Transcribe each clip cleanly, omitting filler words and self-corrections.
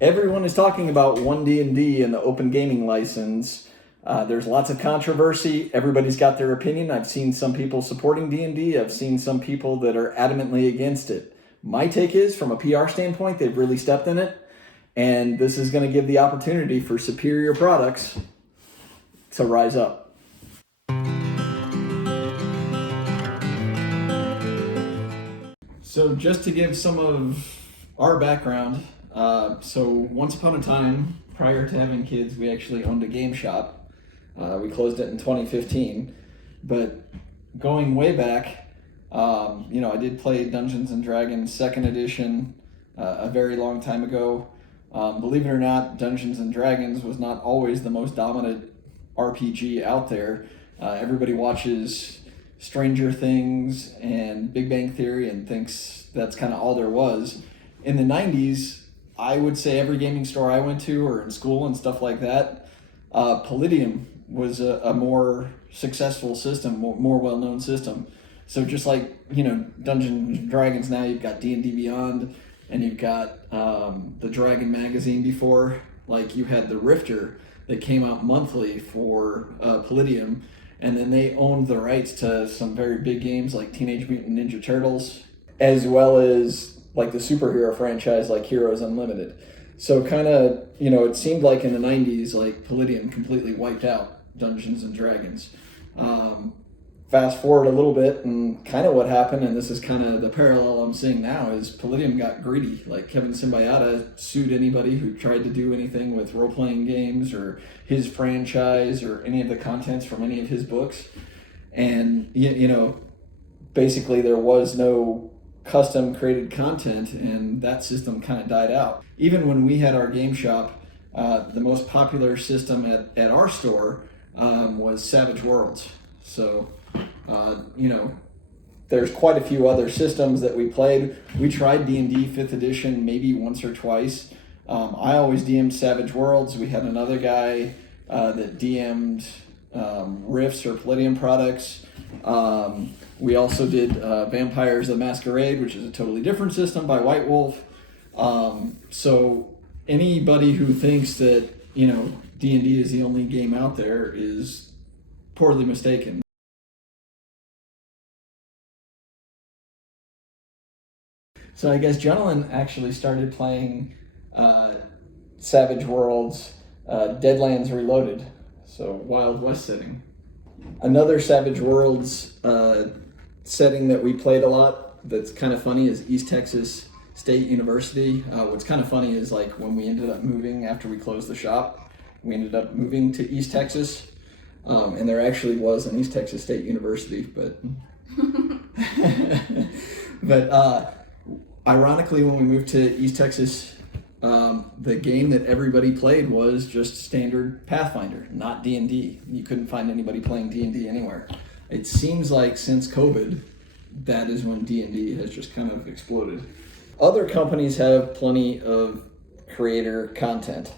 Everyone is talking about One D&D and the open gaming license. There's lots of controversy. Everybody's got their opinion. I've seen some people supporting D&D. I've seen some people that are adamantly against it. My take is, from a PR standpoint, they've really stepped in it, and this is going to give the opportunity for superior products to rise up. So just to give some of our background, so once upon a time, prior to having kids, we actually owned a game shop. We closed it in 2015, but going way back, I did play Dungeons and Dragons 2nd edition a very long time ago. Believe it or not, Dungeons and Dragons was not always the most dominant RPG out there. Everybody watches Stranger Things and Big Bang Theory and thinks that's kind of all there was. In the 90s, I would say every gaming store I went to or in school and stuff like that, Palladium was a more successful system, more well-known system. So just like, Dungeons and Dragons now, you've got D&D Beyond, and you've got the Dragon magazine before. Like, you had the Rifter that came out monthly for Palladium, and then they owned the rights to some very big games like Teenage Mutant Ninja Turtles, as well as like the superhero franchise like Heroes Unlimited. So kind of, it seemed like in the 90s, like Palladium completely wiped out Dungeons and Dragons. Fast forward a little bit, and kind of what happened, and this is kind of the parallel I'm seeing now, is Palladium got greedy. Like, Kevin Symbiotta sued anybody who tried to do anything with role-playing games or his franchise or any of the contents from any of his books. And, basically there was no custom created content, and that system kind of died out. Even when we had our game shop, the most popular system at our store was Savage Worlds. So, there's quite a few other systems that we played. We tried D&D 5th edition maybe once or twice. I always DM'd Savage Worlds. We had another guy that DM'd Rifts or Palladium products. We also did Vampires the Masquerade, which is a totally different system by White Wolf. So anybody who thinks that, D&D is the only game out there is poorly mistaken. So I guess Gentleman actually started playing Savage Worlds, Deadlands Reloaded, so Wild West setting. Another Savage Worlds setting that we played a lot that's kind of funny is East Texas State University. What's kind of funny is, like, when we ended up moving after we closed the shop, we ended up moving to East Texas, and there actually was an East Texas State University, but ironically, when we moved to East Texas, the game that everybody played was just standard Pathfinder, not D&D. You couldn't find anybody playing D&D anywhere. It seems like since COVID, that is when D&D has just kind of exploded. Other companies have plenty of creator content,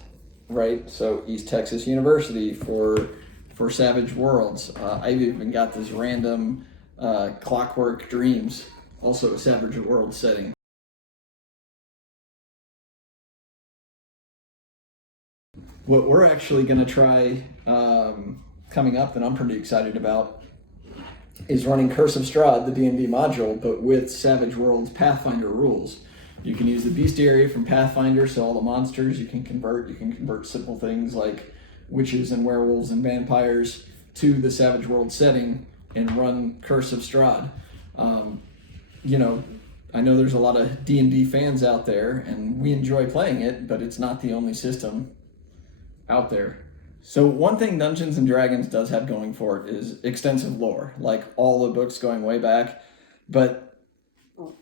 right? So East Texas University for Savage Worlds. I've even got this random Clockwork Dreams, also a Savage Worlds setting. What we're actually going to try coming up that I'm pretty excited about is running Curse of Strahd, the D&D module, but with Savage Worlds Pathfinder rules. You can use the bestiary from Pathfinder, so all the monsters you can convert. You can convert simple things like witches and werewolves and vampires to the Savage Worlds setting and run Curse of Strahd. I know there's a lot of D&D fans out there, and we enjoy playing it, but it's not the only system out there. So one thing Dungeons and Dragons does have going for it is extensive lore, like all the books going way back, but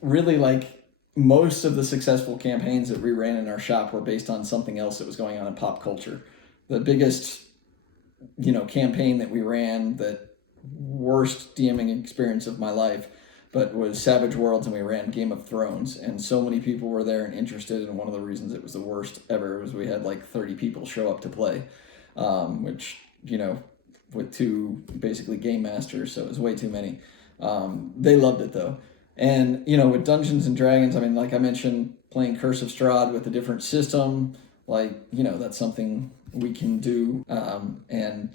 really, like, most of the successful campaigns that we ran in our shop were based on something else that was going on in pop culture. The biggest, campaign that we ran, that worst DMing experience of my life, but was Savage Worlds, and we ran Game of Thrones, and so many people were there and interested, and one of the reasons it was the worst ever was we had like 30 people show up to play, which, with two basically game masters, so it was way too many. They loved it though. And, with Dungeons and Dragons, I mean, like I mentioned, playing Curse of Strahd with a different system, like, that's something we can do. And,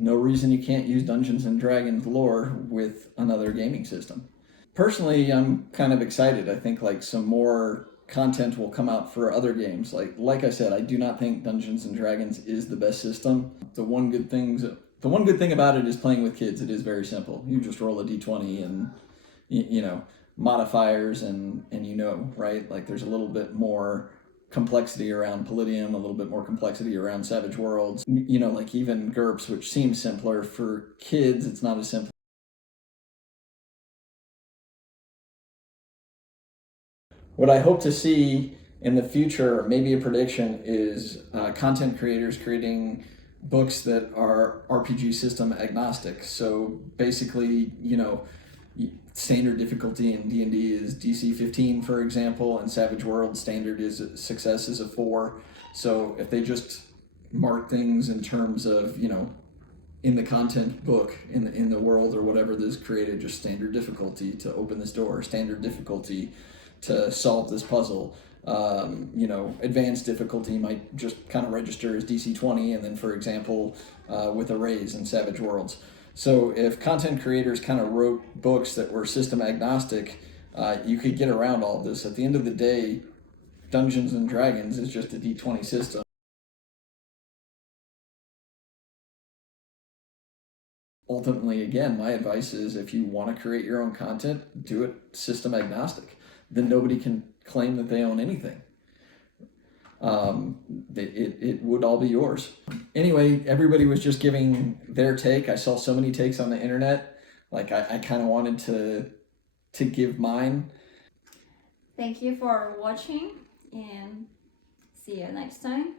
no reason you can't use Dungeons and Dragons lore with another gaming system. Personally, I'm kind of excited. I think like some more content will come out for other games. Like I said, I do not think Dungeons and Dragons is the best system. The one good thing about it is playing with kids. It is very simple. You just roll a d20 and modifiers and right? Like there's a little bit more complexity around Palladium, a little bit more complexity around Savage Worlds. Like even GURPS, which seems simpler for kids, it's not as simple. What I hope to see in the future, maybe a prediction, is content creators creating books that are RPG system agnostic. So basically, standard difficulty in D&D is DC 15, for example, and Savage World standard is success is a 4. So if they just mark things in terms of, in the content book, in the world or whatever that's created, just standard difficulty to open this door, standard difficulty to solve this puzzle. Advanced difficulty might just kind of register as DC 20, and then, for example, with arrays in Savage Worlds. So if content creators kind of wrote books that were system agnostic, you could get around all this. At the end of the day, Dungeons and Dragons is just a D20 system. Ultimately, again, my advice is if you want to create your own content, do it system agnostic. Then nobody can claim that they own anything. It would all be yours. Anyway, everybody was just giving their take. I saw so many takes on the internet. Like I kind of wanted to give mine. Thank you for watching and see you next time.